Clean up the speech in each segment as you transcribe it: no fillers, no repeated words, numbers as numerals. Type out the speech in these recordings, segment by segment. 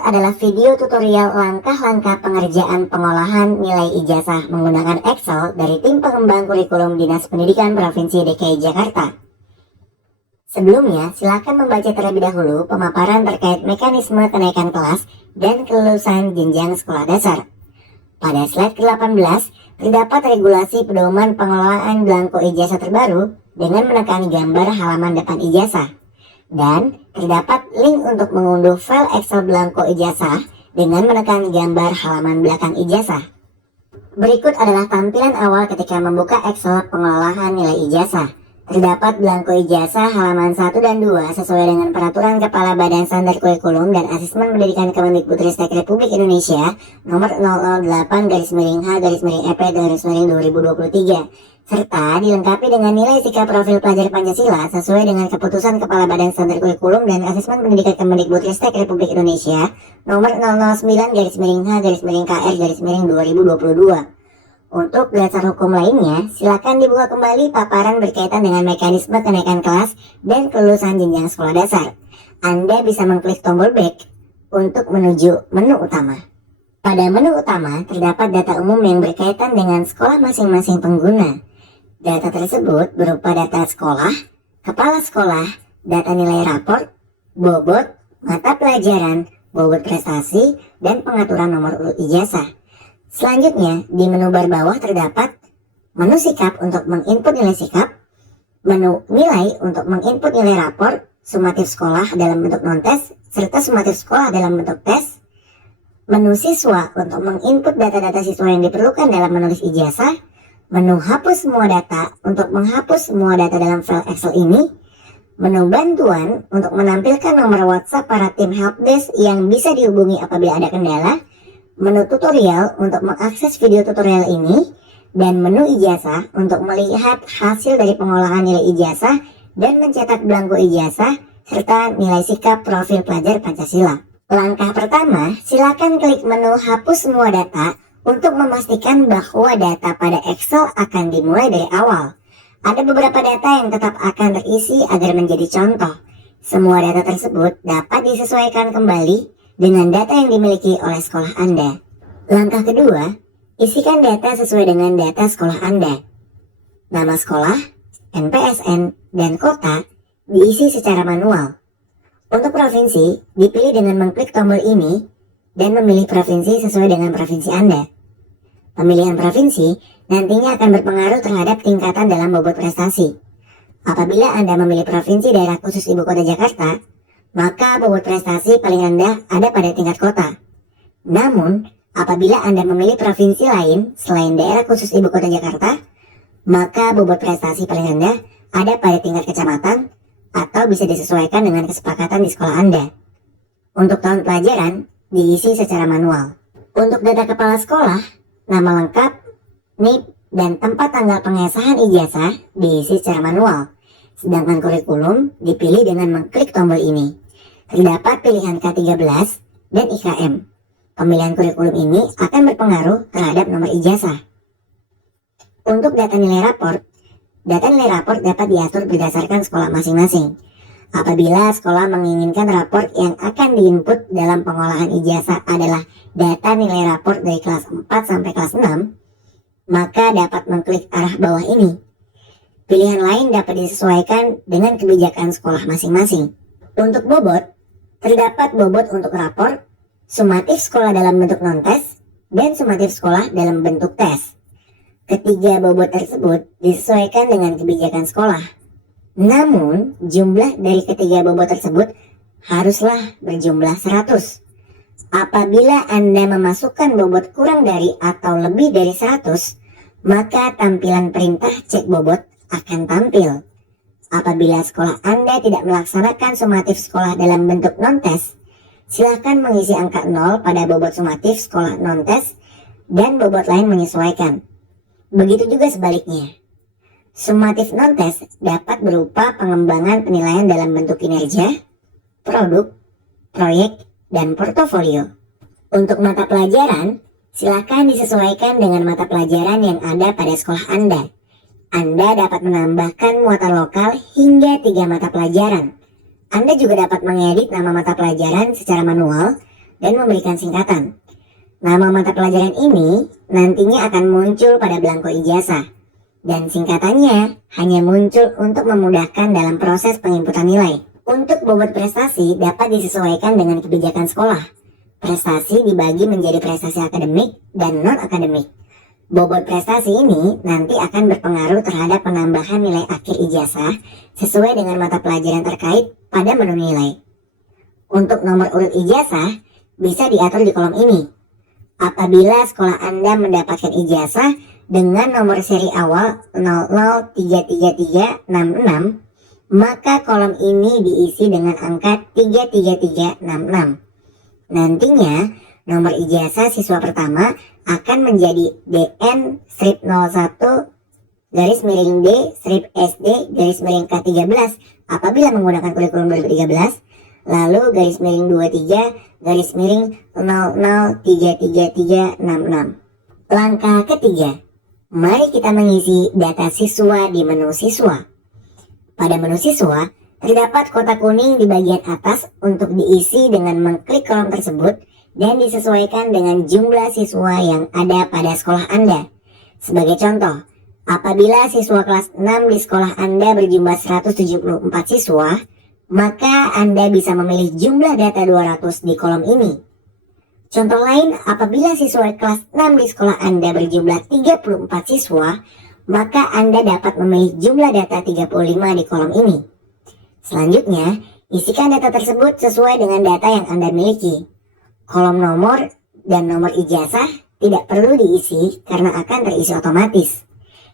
Berikut adalah video tutorial langkah-langkah pengerjaan pengolahan nilai ijazah menggunakan Excel dari tim pengembang kurikulum Dinas Pendidikan Provinsi DKI Jakarta. Sebelumnya, silakan membaca terlebih dahulu pemaparan terkait mekanisme kenaikan kelas dan kelulusan jenjang sekolah dasar. Pada slide ke-18, terdapat regulasi pedoman pengelolaan belangko ijazah terbaru dengan menekan gambar halaman depan ijazah. Dan terdapat link untuk mengunduh file Excel belangko ijazah dengan menekan gambar halaman belakang ijazah. Berikut adalah tampilan awal ketika membuka Excel pengelolaan nilai ijazah. Terdapat belangko ijazah halaman 1 dan 2 sesuai dengan Peraturan Kepala Badan Standar Kurikulum dan Asesmen Pendidikan Kemendikbudristek Republik Indonesia nomor 008-EP-2023 serta dilengkapi dengan nilai sikap profil pelajar Pancasila sesuai dengan Keputusan Kepala Badan Standar Kurikulum dan Asesmen Pendidikan Kemendikbudristek Republik Indonesia nomor 009-KR-2022. Untuk dasar hukum lainnya, silakan dibuka kembali paparan berkaitan dengan mekanisme kenaikan kelas dan kelulusan jenjang sekolah dasar. Anda bisa mengklik tombol back untuk menuju menu utama. Pada menu utama terdapat data umum yang berkaitan dengan sekolah masing-masing pengguna. Data tersebut berupa data sekolah, kepala sekolah, data nilai raport, bobot, mata pelajaran, bobot prestasi, dan pengaturan nomor urut ijazah. Selanjutnya, di menu bar bawah terdapat menu sikap untuk menginput nilai sikap, menu nilai untuk menginput nilai raport, sumatif sekolah dalam bentuk non-tes, serta sumatif sekolah dalam bentuk tes, menu siswa untuk menginput data-data siswa yang diperlukan dalam menulis ijazah, menu hapus semua data untuk menghapus semua data dalam file Excel ini, menu bantuan untuk menampilkan nomor WhatsApp para tim helpdesk yang bisa dihubungi apabila ada kendala, menu tutorial untuk mengakses video tutorial ini, dan menu ijazah untuk melihat hasil dari pengolahan nilai ijazah dan mencetak belangko ijazah serta nilai sikap profil pelajar Pancasila. Langkah pertama, silakan klik menu hapus semua data untuk memastikan bahwa data pada Excel akan dimulai dari awal. Ada beberapa data yang tetap akan terisi agar menjadi contoh. Semua data tersebut dapat disesuaikan kembali dengan data yang dimiliki oleh sekolah Anda. Langkah kedua, isikan data sesuai dengan data sekolah Anda. Nama sekolah, NPSN, dan kota diisi secara manual. Untuk provinsi, dipilih dengan mengklik tombol ini dan memilih provinsi sesuai dengan provinsi Anda. Pemilihan provinsi nantinya akan berpengaruh terhadap tingkatan dalam bobot prestasi. Apabila Anda memilih provinsi daerah khusus Ibu Kota Jakarta, maka bobot prestasi paling rendah ada pada tingkat kota. Namun, apabila Anda memilih provinsi lain selain daerah khusus Ibu Kota Jakarta, maka bobot prestasi paling rendah ada pada tingkat kecamatan atau bisa disesuaikan dengan kesepakatan di sekolah Anda. Untuk tahun pelajaran, diisi secara manual. Untuk data kepala sekolah, nama lengkap, NIP, dan tempat tanggal pengesahan ijazah diisi secara manual. Sedangkan kurikulum dipilih dengan mengklik tombol ini. Terdapat pilihan K13 dan IKM. Pemilihan kurikulum ini akan berpengaruh terhadap nomor ijazah. Untuk data nilai raport dapat diatur berdasarkan sekolah masing-masing. Apabila sekolah menginginkan raport yang akan diinput dalam pengolahan ijazah adalah data nilai raport dari kelas 4 sampai kelas 6, maka dapat mengklik arah bawah ini. Pilihan lain dapat disesuaikan dengan kebijakan sekolah masing-masing. Untuk bobot, terdapat bobot untuk raport, sumatif sekolah dalam bentuk non-tes, dan sumatif sekolah dalam bentuk tes. Ketiga bobot tersebut disesuaikan dengan kebijakan sekolah. Namun, jumlah dari ketiga bobot tersebut haruslah berjumlah 100. Apabila Anda memasukkan bobot kurang dari atau lebih dari 100, maka tampilan perintah cek bobot akan tampil. Apabila sekolah Anda tidak melaksanakan sumatif sekolah dalam bentuk non-tes, silakan mengisi angka 0 pada bobot sumatif sekolah non-tes dan bobot lain menyesuaikan. Begitu juga sebaliknya. Sumatif non-tes dapat berupa pengembangan penilaian dalam bentuk kinerja, produk, proyek, dan portofolio. Untuk mata pelajaran, silakan disesuaikan dengan mata pelajaran yang ada pada sekolah Anda. Anda dapat menambahkan muatan lokal hingga 3 mata pelajaran. Anda juga dapat mengedit nama mata pelajaran secara manual dan memberikan singkatan. Nama mata pelajaran ini nantinya akan muncul pada belangko ijazah, dan singkatannya hanya muncul untuk memudahkan dalam proses penginputan nilai. Untuk bobot prestasi dapat disesuaikan dengan kebijakan sekolah. Prestasi dibagi menjadi prestasi akademik dan non-akademik. Bobot prestasi ini nanti akan berpengaruh terhadap penambahan nilai akhir ijazah sesuai dengan mata pelajaran terkait pada menu nilai. Untuk nomor urut ijazah bisa diatur di kolom ini. Apabila sekolah Anda mendapatkan ijazah dengan nomor seri awal 003336, maka kolom ini diisi dengan angka 33366. Nantinya, nomor ijazah siswa pertama akan menjadi DN-01 garis miring D strip SD garis miring K13 apabila menggunakan kurikulum 2013, lalu garis miring 23 garis miring 003336. Langkah ketiga, mari kita mengisi data siswa di menu siswa. Pada menu siswa, terdapat kotak kuning di bagian atas untuk diisi dengan mengklik kolom tersebut dan disesuaikan dengan jumlah siswa yang ada pada sekolah Anda. Sebagai contoh, apabila siswa kelas 6 di sekolah Anda berjumlah 174 siswa, maka Anda bisa memilih jumlah data 200 di kolom ini. Contoh lain, apabila siswa kelas 6 di sekolah Anda berjumlah 34 siswa, maka Anda dapat memilih jumlah data 35 di kolom ini. Selanjutnya, isikan data tersebut sesuai dengan data yang Anda miliki. Kolom nomor dan nomor ijazah tidak perlu diisi karena akan terisi otomatis.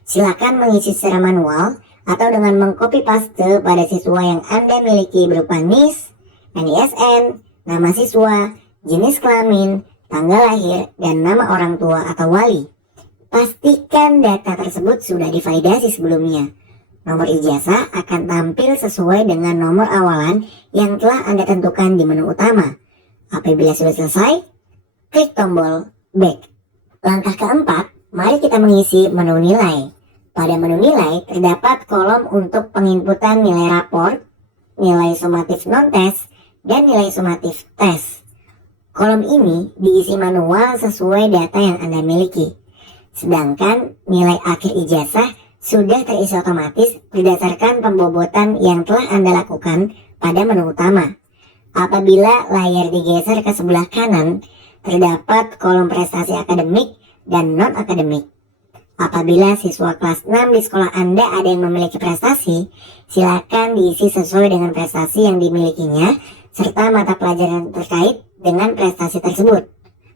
Silakan mengisi secara manual atau dengan mengcopy paste pada siswa yang Anda miliki berupa NIS, NISN, nama siswa, jenis kelamin, tanggal lahir, dan nama orang tua atau wali. Pastikan data tersebut sudah divalidasi sebelumnya. Nomor ijazah akan tampil sesuai dengan nomor awalan yang telah Anda tentukan di menu utama. Apabila sudah selesai, klik tombol back. Langkah keempat, mari kita mengisi menu nilai. Pada menu nilai terdapat kolom untuk penginputan nilai raport, nilai sumatif non-tes, dan nilai sumatif tes. Kolom ini diisi manual sesuai data yang Anda miliki. Sedangkan nilai akhir ijazah sudah terisi otomatis berdasarkan pembobotan yang telah Anda lakukan pada menu utama. Apabila layar digeser ke sebelah kanan, terdapat kolom prestasi akademik dan non-akademik. Apabila siswa kelas 6 di sekolah Anda ada yang memiliki prestasi, silakan diisi sesuai dengan prestasi yang dimilikinya serta mata pelajaran terkait dengan prestasi tersebut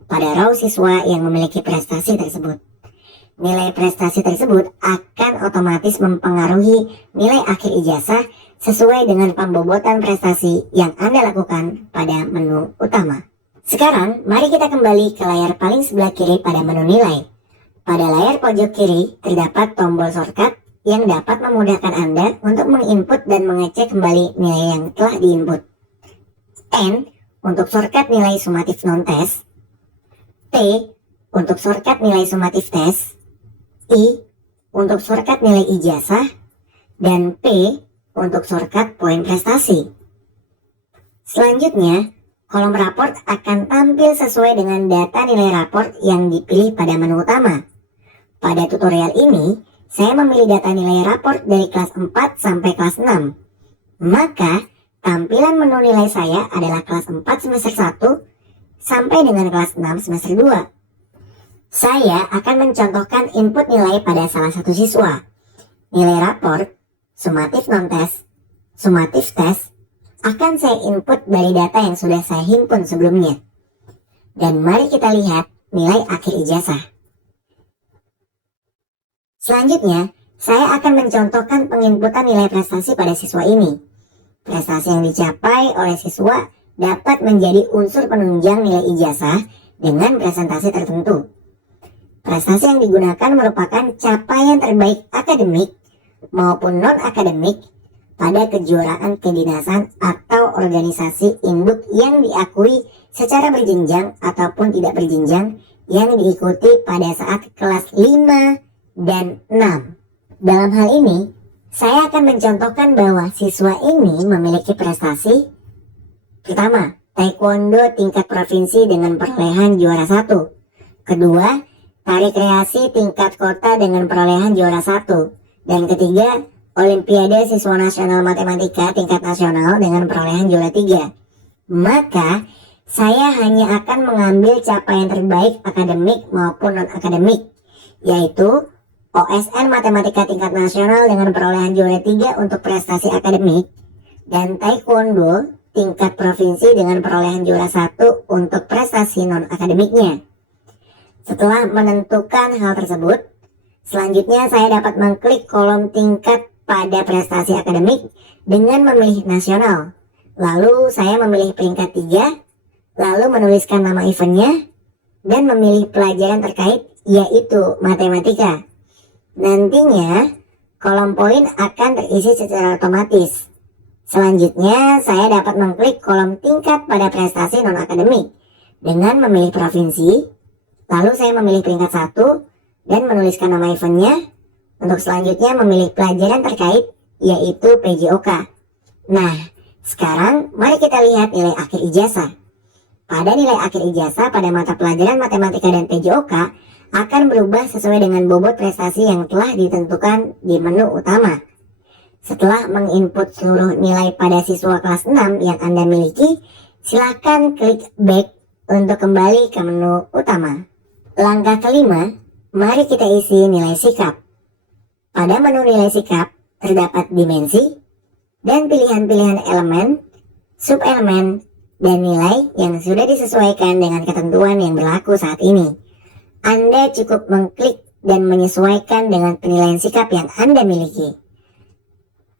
pada row siswa yang memiliki prestasi tersebut. Nilai prestasi tersebut akan otomatis mempengaruhi nilai akhir ijazah sesuai dengan pembobotan prestasi yang Anda lakukan pada menu utama. Sekarang, mari kita kembali ke layar paling sebelah kiri pada menu nilai. Pada layar pojok kiri terdapat tombol shortcut yang dapat memudahkan Anda untuk menginput dan mengecek kembali nilai yang telah diinput. N untuk shortcut nilai sumatif non-tes, T untuk shortcut nilai sumatif tes, I untuk shortcut nilai ijazah, dan P untuk shortcut poin prestasi. Selanjutnya, kolom raport akan tampil sesuai dengan data nilai raport yang dipilih pada menu utama. Pada tutorial ini, saya memilih data nilai raport dari kelas 4 sampai kelas 6. Maka, tampilan menu nilai saya adalah kelas 4 semester 1 sampai dengan kelas 6 semester 2. Saya akan mencontohkan input nilai pada salah satu siswa. Nilai raport, sumatif non-tes, sumatif tes, akan saya input dari data yang sudah saya himpun sebelumnya. Dan mari kita lihat nilai akhir ijazah. Selanjutnya, saya akan mencontohkan penginputan nilai prestasi pada siswa ini. Prestasi yang dicapai oleh siswa dapat menjadi unsur penunjang nilai ijazah dengan presentasi tertentu. Prestasi yang digunakan merupakan capaian terbaik akademik maupun non-akademik pada kejuaraan kedinasan atau organisasi induk yang diakui secara berjenjang ataupun tidak berjenjang yang diikuti pada saat kelas 5 dan 6. Dalam hal ini, saya akan mencontohkan bahwa siswa ini memiliki prestasi pertama, taekwondo tingkat provinsi dengan perolehan juara 1. Kedua, tari kreasi tingkat kota dengan perolehan juara 1. Dan ketiga, olimpiade siswa nasional matematika tingkat nasional dengan perolehan juara 3. Maka, saya hanya akan mengambil capaian terbaik akademik maupun non-akademik, yaitu OSN matematika tingkat nasional dengan perolehan juara 3 untuk prestasi akademik, dan taekwondo tingkat provinsi dengan perolehan juara 1 untuk prestasi non-akademiknya. Setelah menentukan hal tersebut, selanjutnya saya dapat mengklik kolom tingkat pada prestasi akademik dengan memilih nasional. Lalu saya memilih peringkat 3, lalu menuliskan nama eventnya, dan memilih pelajaran terkait yaitu matematika. Nantinya, kolom poin akan terisi secara otomatis. Selanjutnya, saya dapat mengklik kolom tingkat pada prestasi non-akademik dengan memilih provinsi. Lalu saya memilih peringkat 1 dan menuliskan nama eventnya. Untuk selanjutnya memilih pelajaran terkait yaitu PJOK. Nah, sekarang mari kita lihat nilai akhir ijazah. Pada nilai akhir ijazah pada mata pelajaran matematika dan PJOK akan berubah sesuai dengan bobot prestasi yang telah ditentukan di menu utama. Setelah menginput seluruh nilai pada siswa kelas 6 yang Anda miliki, silakan klik back untuk kembali ke menu utama. Langkah kelima, mari kita isi nilai sikap. Pada menu nilai sikap, terdapat dimensi dan pilihan-pilihan elemen, subelemen, dan nilai yang sudah disesuaikan dengan ketentuan yang berlaku saat ini. Anda cukup mengklik dan menyesuaikan dengan penilaian sikap yang Anda miliki.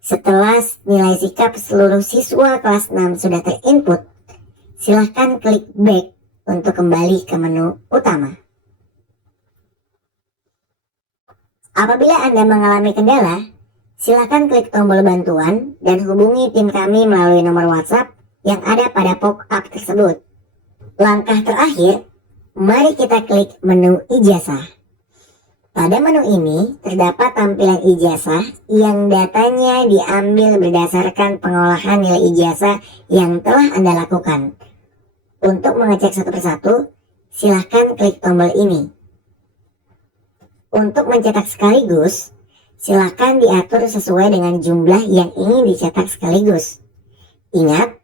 Setelah nilai sikap seluruh siswa kelas 6 sudah terinput, silahkan klik back untuk kembali ke menu utama. Apabila Anda mengalami kendala, silakan klik tombol bantuan dan hubungi tim kami melalui nomor WhatsApp yang ada pada pop-up tersebut. Langkah terakhir, mari kita klik menu ijazah. Pada menu ini terdapat tampilan ijazah yang datanya diambil berdasarkan pengolahan nilai ijazah yang telah Anda lakukan. Untuk mengecek satu persatu, silakan klik tombol ini. Untuk mencetak sekaligus, silakan diatur sesuai dengan jumlah yang ingin dicetak sekaligus. Ingat,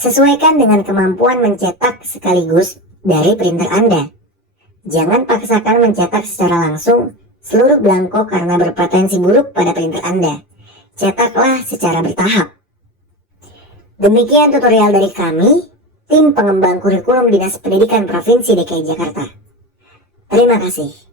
sesuaikan dengan kemampuan mencetak sekaligus dari printer Anda. Jangan paksakan mencetak secara langsung seluruh belangko karena berpotensi buruk pada printer Anda. Cetaklah secara bertahap. Demikian tutorial dari kami, tim pengembang kurikulum Dinas Pendidikan Provinsi DKI Jakarta. Terima kasih.